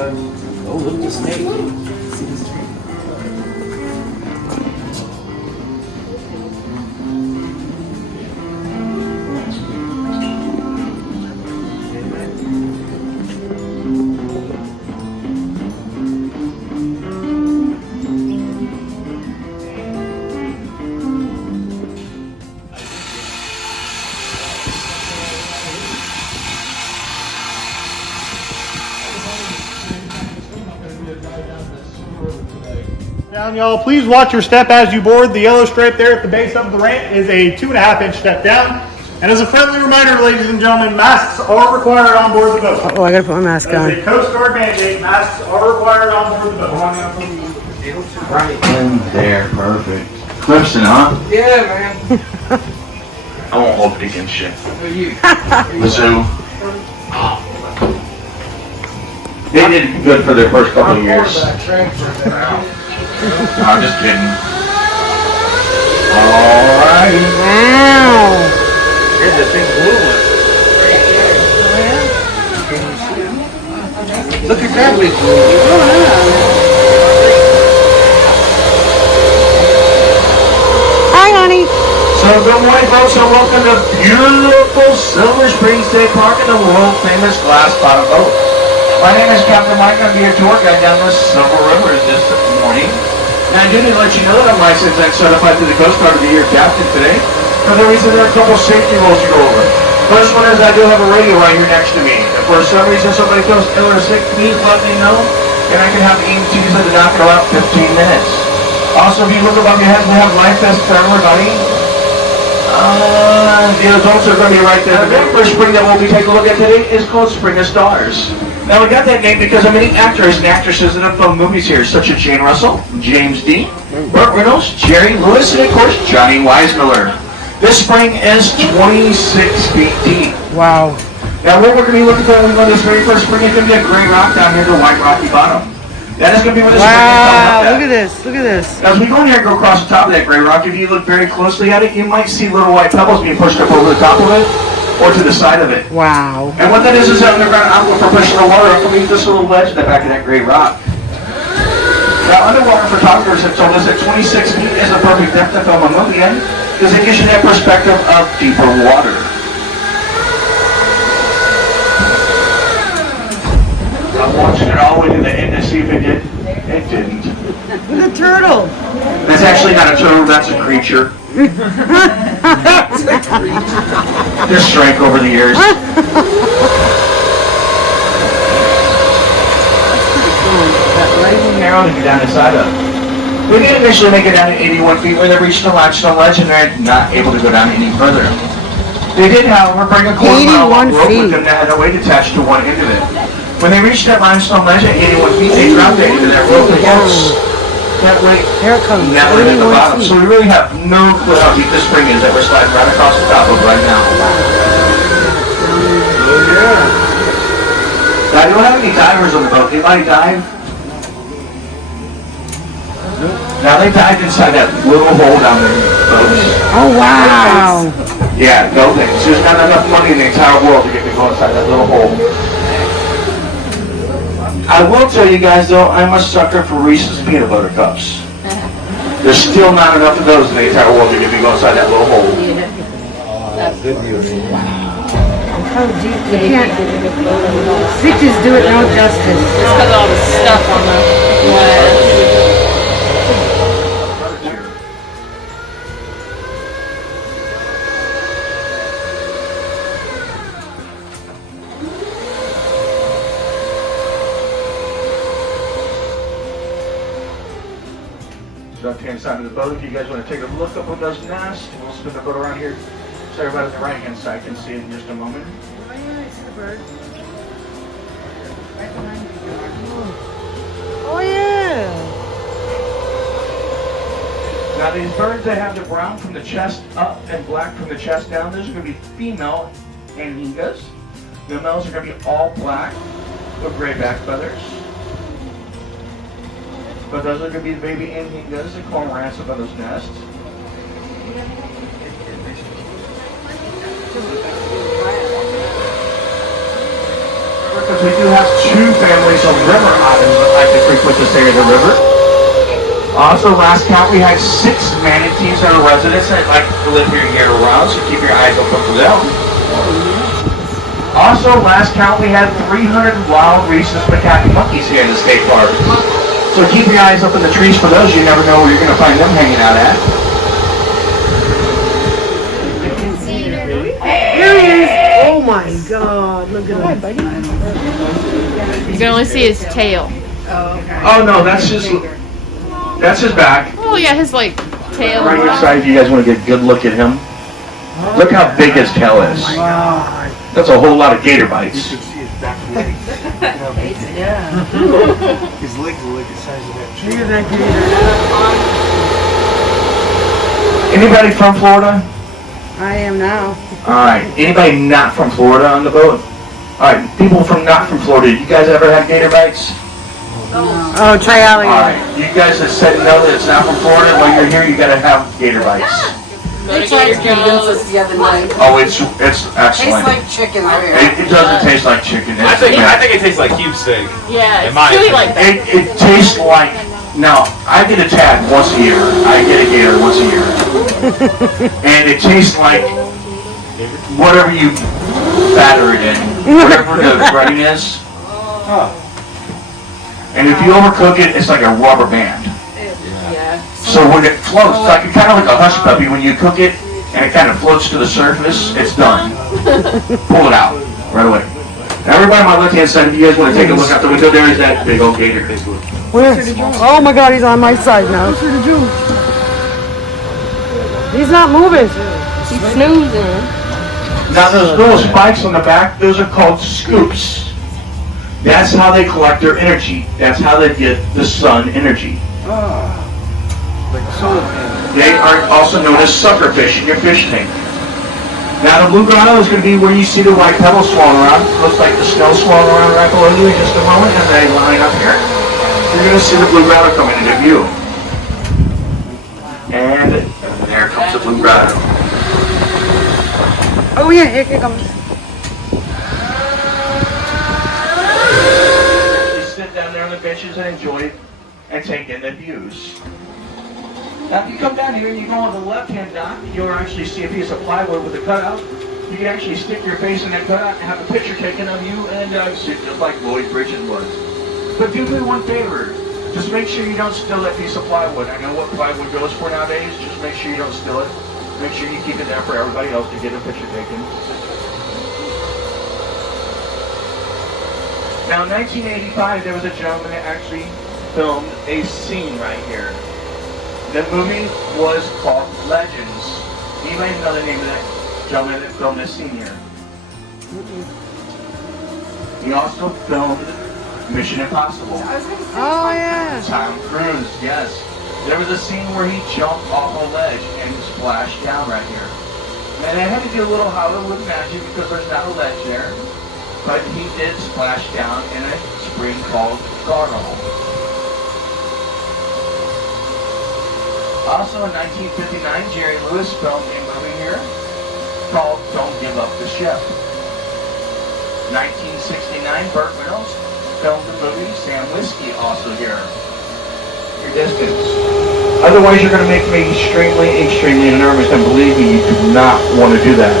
Oh, look at the snake. Down, y'all. Please watch your step as you board. The yellow stripe there at the base of the ramp is a 2.5-inch step down. And as a friendly reminder, ladies and gentlemen, masks are required on board the boat. Oh, I gotta put my mask on. As a Coast Guard mandate, masks are required on board the boat. Right in there, perfect. Clifton, huh? Yeah, man. I won't hold it against you. Mizzou. They did good for their first couple of years. No, I'm just kidding. Alright. Wow. Here's a big blue one. Look at that big blue one. Hi, honey. So good morning, folks, and welcome to beautiful Silver Spring State Park in the world-famous glass bottom boat. My name is Captain Mike. I'm your tour guide down the Silver River this morning. Now, I do need to let you know that I'm licensed and certified to the Coast Guard of the Year Captain today. For the reason there are a couple safety rules to go over. First one is I do have a radio right here next to me. If for some reason somebody feels ill or sick, please let me know, and I can have the EMTs at the dock in about 15 minutes. Also, if you look above your heads, we have life vests for everybody. The adults are going to be right there. The very first spring that we'll be taking a look at today is called Spring of Stars. Now, we got that name because of many actors and actresses that have filmed movies here, such as Jane Russell, James Dean, Burt Reynolds, Jerry Lewis, and of course, Johnny Weissmuller. This spring is 26 feet deep. Wow. Now, what we're going to be looking for when we go this very first spring is going to be a gray rock down here, the white rocky bottom. That is going to be where the spring is coming up at. Look at this. Look at this. Now, as we go in here and go across the top of that gray rock, if you look very closely at it, you might see little white pebbles being pushed up over the top of it or to the side of it. Wow. And what that is an underground outlet for pushing the water up underneath this little ledge at the back of that gray rock. Now, underwater photographers have told us that 26 feet is the perfect depth to film a movie in because it gives you that perspective of deeper water. I'm watching it all the way to the end to see if it did. It didn't. Look at the turtle. That's actually not a turtle, that's a creature. Their strength over the years. Narrow to get down inside of. We did initially make it down to 81 feet where they reached the limestone ledge and they're not able to go down any further. They did, however, bring a quarter-mile long rope with them that had a weight attached to one end of it. When they reached that limestone ledge at 81 feet, they dropped it into that rope against that weight. Here it comes. That weight at the bottom. So we really have no clue how deep this spring is that we're sliding right across the top of right now. Oh, yeah. Now, you don't have any divers on the boat. Anybody dive? Now, they dived inside that little hole down there, folks. Oh, wow. Yeah, no thanks. There's not enough money in the entire world to get me go inside that little hole. I will tell you guys, though, I'm a sucker for Reese's peanut butter cups. There's still not enough of those in the entire world to get me go inside that little hole. Good news. How deep you can't. Pictures do it no justice. Just because of all the stuff on the web. Left-hand side of the boat, if you guys want to take a look up with those nests, we'll spin the boat around here so everybody on the right-hand side can see it in just a moment. Oh, yeah, I see the bird. Right behind you. Oh, yeah. Now these birds, they have the brown from the chest up and black from the chest down. Those are going to be female anhingas. The males are going to be all black with gray back feathers. But those are going to be the baby anhingas, the cormorants up on those nests. Because we do have two families some river otters that like to frequent this area of the river. Also, last count, we had 6 manatees that are residents that like to live here year-round, so keep your eyes open for them. Also, last count, we had 300 wild rhesus macaque monkeys here in the state park. So keep your eyes up in the trees for those. You never know where you're going to find them hanging out at. Here he is. Oh my God! Look at him. You can only see his tail. Oh no, that's his back. Oh yeah, his like tail. Right here side, you guys want to get a good look at him. Look how big his tail is. That's a whole lot of gator bites. Yeah. His legs are like the size of that tree. Look at that gator. Anybody from Florida? I am now. Alright, anybody not from Florida on the boat? Alright, people from not from Florida, you guys ever had gator bites? Oh, try Alligator. Alright, you guys that said no that it's not from Florida, while you're here you gotta have gator bites. They tried to convince us the other night. Oh, it's excellent. chicken. It doesn't taste like chicken. I think it tastes like cube steak. Yeah, In it's my really opinion. like that. It tastes like, now, I get a tag once a year. I get a gator once a year. And it tastes like whatever you batter it in. Whatever the breading is. And if you overcook it, it's like a rubber band. Yeah. So when it floats, it's like kind of like a hush puppy. When you cook it and it kind of floats to the surface, it's done. Pull it out right away. Now everybody on my left-hand side, if you guys want to take a look out the window, there is that big old gator. Where? Oh my God, he's on my side now. He's not moving. He's snoozing. Now those little spikes on the back, those are called scoops. That's how they collect their energy. That's how they get the sun energy. Like a soda can. They are also known as suckerfish in your fish tank. Now the blue grotto is going to be where you see the white pebbles swirling around. Looks like the snow swirling around right below you in just a moment as they line up here. You're going to see the blue grotto coming into view. And there comes the blue grotto. Oh yeah, here it comes. Just sit down there on the benches and enjoy it and take in the views. Now if you come down here and you go on the left-hand dock, you'll actually see a piece of plywood with a cutout. You can actually stick your face in that cutout and have a picture taken of you and sit just like Lloyd Bridges was. But do me one favor. Just make sure you don't steal that piece of plywood. I know what plywood goes for nowadays. Just make sure you don't steal it. Make sure you keep it there for everybody else to get a picture taken. Now in 1985, there was a gentleman that actually filmed a scene right here. The movie was called Legends. Anybody know the name of that gentleman that filmed this scene here? He also filmed Mission Impossible. Oh yeah. Tom Cruise, yes. There was a scene where he jumped off a ledge and splashed down right here. And I had to do a little Hollywood magic because there's not a ledge there. But he did splash down in a spring called Grotto. Also in 1959, Jerry Lewis filmed a movie here called Don't Give Up the Ship. 1969, Burt Reynolds filmed the movie Sam Whiskey, also here. Your distance. Otherwise, you're going to make me extremely nervous, and believe me, you do not want to do that.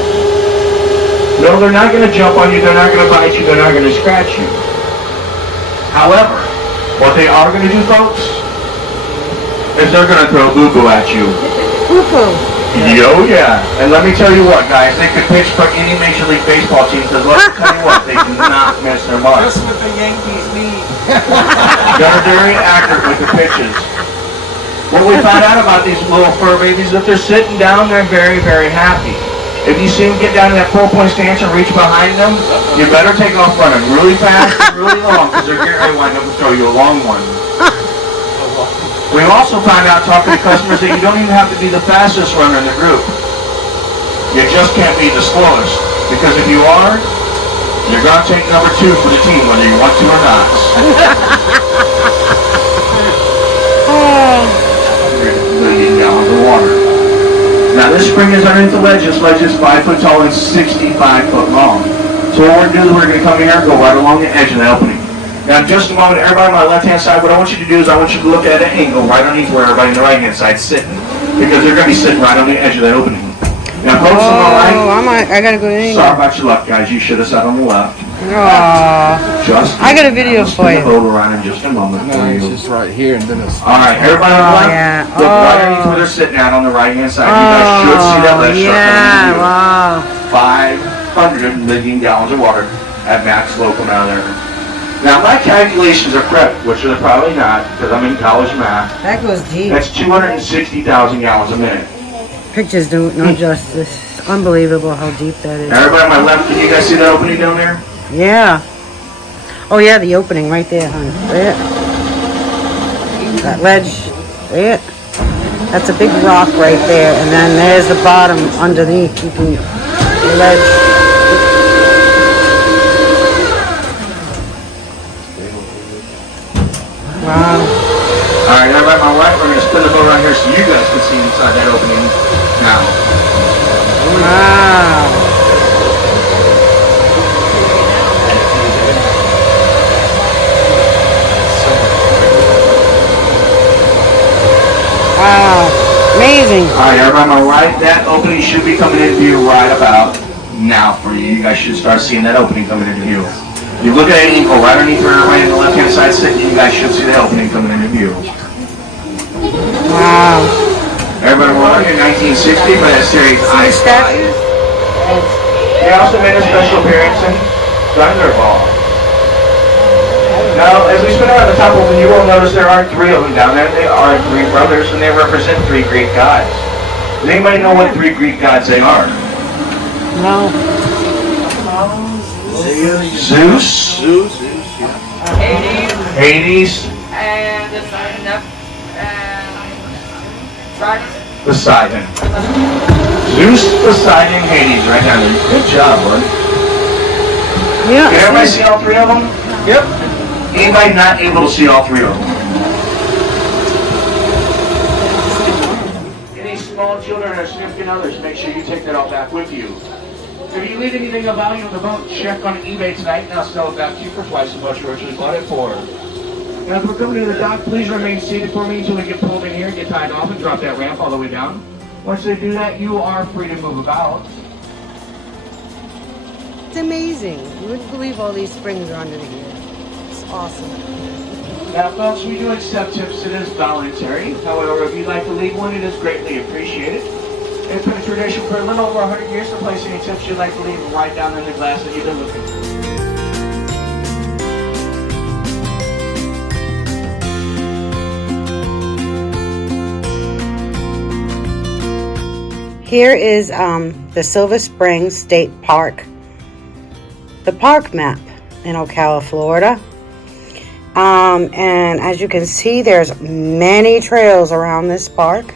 No, they're not going to jump on you, they're not going to bite you, they're not going to scratch you. However, what they are going to do, folks, is they're going to throw boo-boo at you. Boo-boo. Yo, yeah. And let me tell you what, guys, they could pitch for any Major League Baseball team, because let me tell you what, they do not miss their mark. That's what the Yankees need. They're very accurate with the pitches. What we found out about these little fur babies, if they're sitting down, they're very, very happy. If you see them get down to that 4-point stance and reach behind them, you better take off running really fast and really long, because they're getting ready to wind up and throw you a long one. We also found out talking to customers that you don't even have to be the fastest runner in the group. You just can't be the slowest, because if you are, you're going to take number 2 for the team, whether you want to or not. Moving down the water. Now this spring is underneath the ledge. This ledge is 5 foot tall and 65 foot long. So what we're going to do is we're going to come here and go right along the edge of the opening. Now, in just a moment, everybody on my left-hand side, what I want you to do is I want you to look at an angle right underneath where everybody on the right-hand side is sitting, because they're going to be sitting right on the edge of that opening. Now, folks on the right, I gotta go in. sorry about your luck, guys. You should have sat on the left. Just I got a video for spin you. the boat around in just a moment for you. just right here, and then it's. All right, everybody on the left, yeah. look right underneath where they're sitting at on the right-hand side. You guys should see that ledge start coming to you. 500 million gallons of water at max flow coming out of there. Now, my calculations are correct, which they're probably not, because I'm in college math. That goes deep. That's 260,000 gallons a minute. Pictures do no justice. It's unbelievable how deep that is. Everybody on my left, can you guys see that opening down there? Yeah. Oh yeah, the opening right there, honey. There. That ledge. There. That's a big rock right there, and then there's the bottom underneath. You can the ledge. Wow. All right, everybody on my right, we're going to spin the boat around here so you guys can see inside that opening now. Wow. Wow. Amazing. All right, everybody on my right, that opening should be coming into view right about now for you. You guys should start seeing that opening coming into view. You look at an eagle right underneath where everybody on the left-hand side sitting, you guys should see the opening coming into view. Wow. Everybody won in 1960 by that series I Spy. They also made a special appearance in Thunderball. Now, as we spin around the top of them, you will notice there are three of them down there. They are three brothers, and they represent three Greek gods. Does anybody know what three Greek gods they are? No. Zeus, Hades, And Poseidon. Zeus, Poseidon, Hades, right down there. Good job, bud. Yeah. Can everybody see all three of them? Yep. Anybody not able to see all three of them? Any small children or significant others, make sure you take that all back with you. If you leave anything of value on the boat, check on eBay tonight and I'll sell it back to you for twice as much you originally bought it for. Now, if we're coming to the dock, please remain seated for me until we get pulled in here, get tied off, and drop that ramp all the way down. Once they do that, you are free to move about. It's amazing. You wouldn't believe all these springs are under here. It's awesome. Now, folks, we do accept tips. It is voluntary. However, if you'd like to leave one, it is greatly appreciated. It's been a tradition for a little over 100 years to place any tips you'd like to leave right down in the glass that you've been looking for. Here is the Silver Springs State Park, the park map in Ocala, Florida. And as you can see, there's many trails around this park.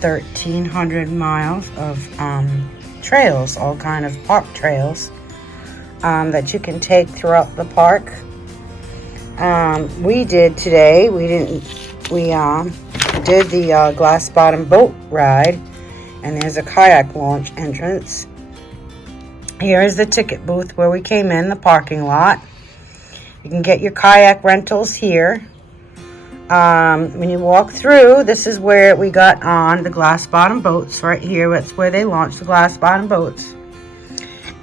1,300 miles of trails, all kind of park trails that you can take throughout the park. We did today. We did the glass bottom boat ride, and there's a kayak launch entrance. Here is the ticket booth where we came in, the parking lot. You can get your kayak rentals here. When you walk through, this is where we got on the glass bottom boats right here. That's where they launched the glass bottom boats.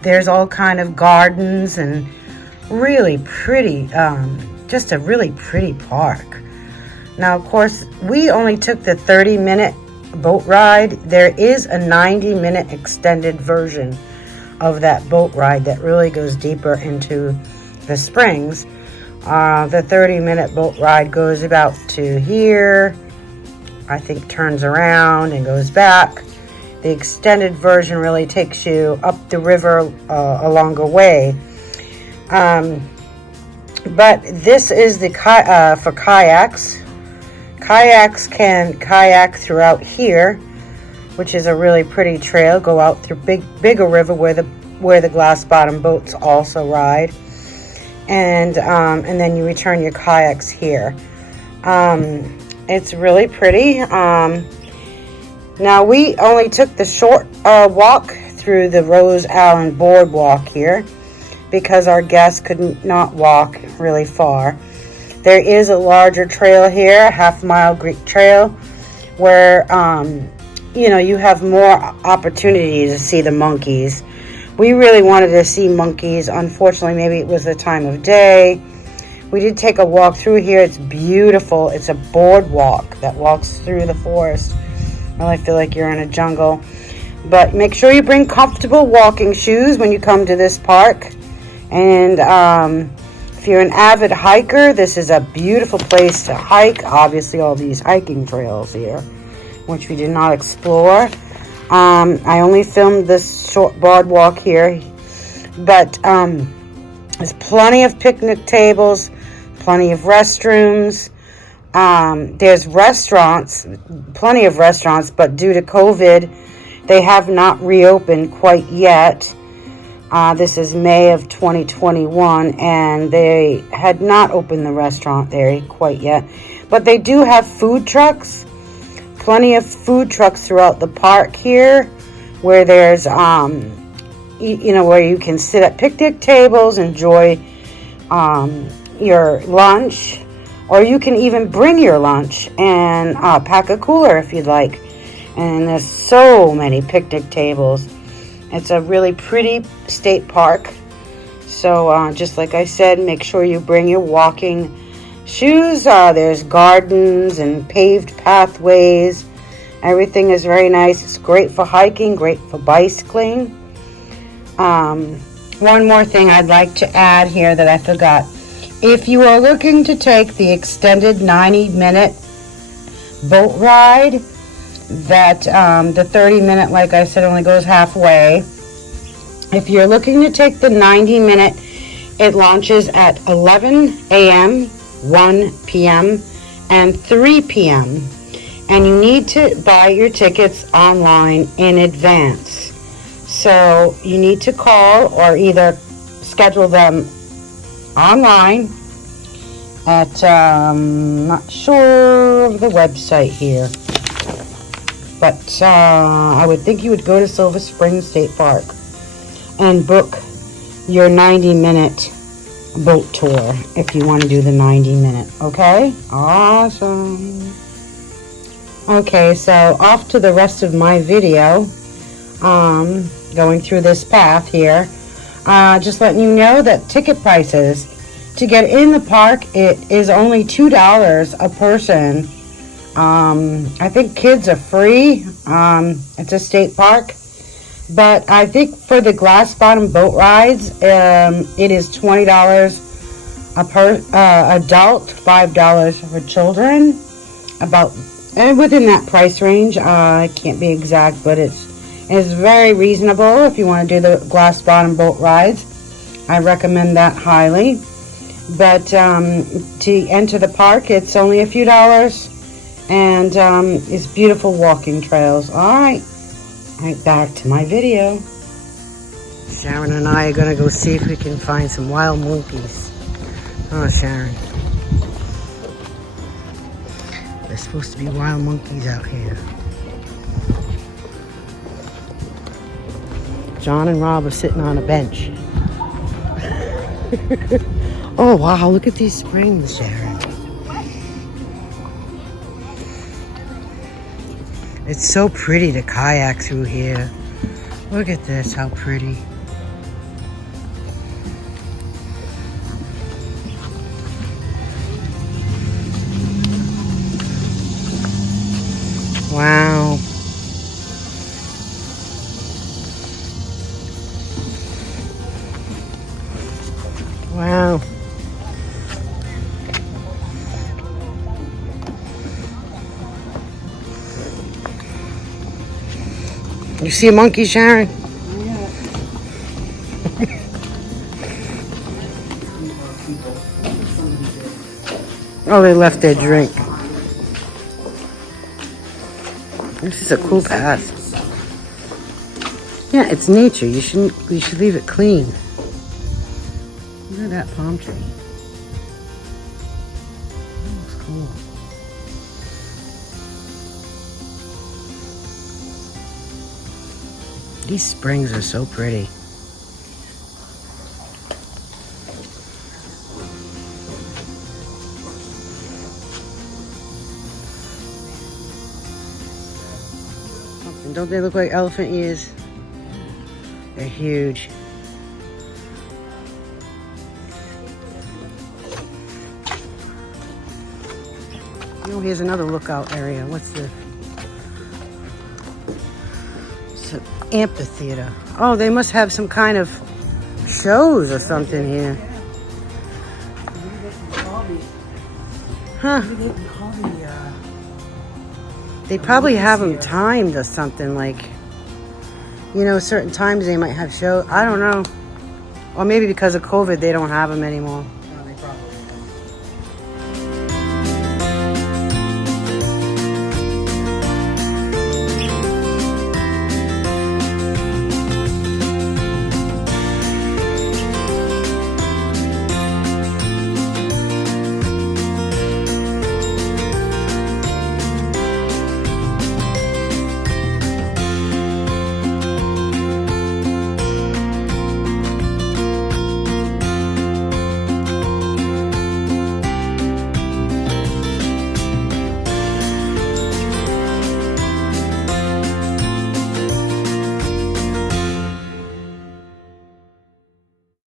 There's all kind of gardens and really pretty, just a really pretty park. Now, of course, we only took the 30-minute boat ride. There is a 90-minute extended version of that boat ride that really goes deeper into the springs. The 30-minute boat ride goes about to here, I think turns around and goes back. The extended version really takes you up the river a longer way. But this is the for kayaks. Kayaks can kayak throughout here, which is a really pretty trail. Go out through bigger river where the glass bottom boats also ride. And then you return your kayaks here. It's really pretty. Now we only took the short walk through the Rose Island boardwalk here. because our guests could not walk really far. There is a larger trail here, a half-mile Greek trail, where you know, you have more opportunity to see the monkeys. We really wanted to see monkeys. Unfortunately, maybe it was the time of day. We did take a walk through here. It's beautiful. It's a boardwalk that walks through the forest. I really feel like you're in a jungle. But make sure you bring comfortable walking shoes when you come to this park. And if you're an avid hiker, this is a beautiful place to hike. Obviously, all these hiking trails here, which we did not explore. I only filmed this short boardwalk here. But there's plenty of picnic tables, plenty of restrooms. There's restaurants, plenty of restaurants, but due to COVID, they have not reopened quite yet. This is May of 2021, and they had not opened the restaurant there quite yet. But they do have food trucks, plenty of food trucks throughout the park here, where there's, you know, where you can sit at picnic tables, enjoy your lunch, or you can even bring your lunch and pack a cooler if you'd like. And there's so many picnic tables. It's a really pretty state park. So just like I said, make sure you bring your walking shoes. There's gardens and paved pathways. Everything is very nice. It's great for hiking, great for bicycling. One more thing I'd like to add here that I forgot. If you are looking to take the extended 90-minute boat ride, that the 30-minute, like I said, only goes halfway. If you're looking to take the 90-minute, it launches at 11 a.m., 1 p.m., and 3 p.m. And you need to buy your tickets online in advance. So you need to call or either schedule them online at, not sure of the website here. But I would think you would go to Silver Springs State Park and book your 90-minute boat tour if you want to do the 90-minute. Okay? Awesome. Okay, so off to the rest of my video. Going through this path here. Just letting you know that ticket prices to get in the park, it is only $2 a person. I think kids are free. It's a state park. But I think for the glass bottom boat rides, it is $20 a per adult, $5 for children. And within that price range. I can't be exact, but it's very reasonable if you want to do the glass bottom boat rides. I recommend that highly. But to enter the park, it's only a few dollars. And it's beautiful walking trails. Alright, back to my video. Sharon and I are going to go see if we can find some wild monkeys. Oh, Sharon. There's supposed to be wild monkeys out here. John and Rob are sitting on a bench. Oh, wow, look at these springs, Sharon. It's so pretty to kayak through here. Look at this, how pretty. Wow. Wow. You see a monkey, Sharon? Yeah. Oh, they left their drink. This is a cool path. Yeah, it's nature. You should leave it clean. Look at that palm tree. That looks cool. These springs are so pretty. And don't they look like elephant ears? They're huge. Oh, here's another lookout area. What's the... It's an amphitheater. Oh, they must have some kind of shows or something here. Huh. They probably have them timed or something, like, you know, certain times they might have shows. I don't know. Or maybe because of COVID, they don't have them anymore.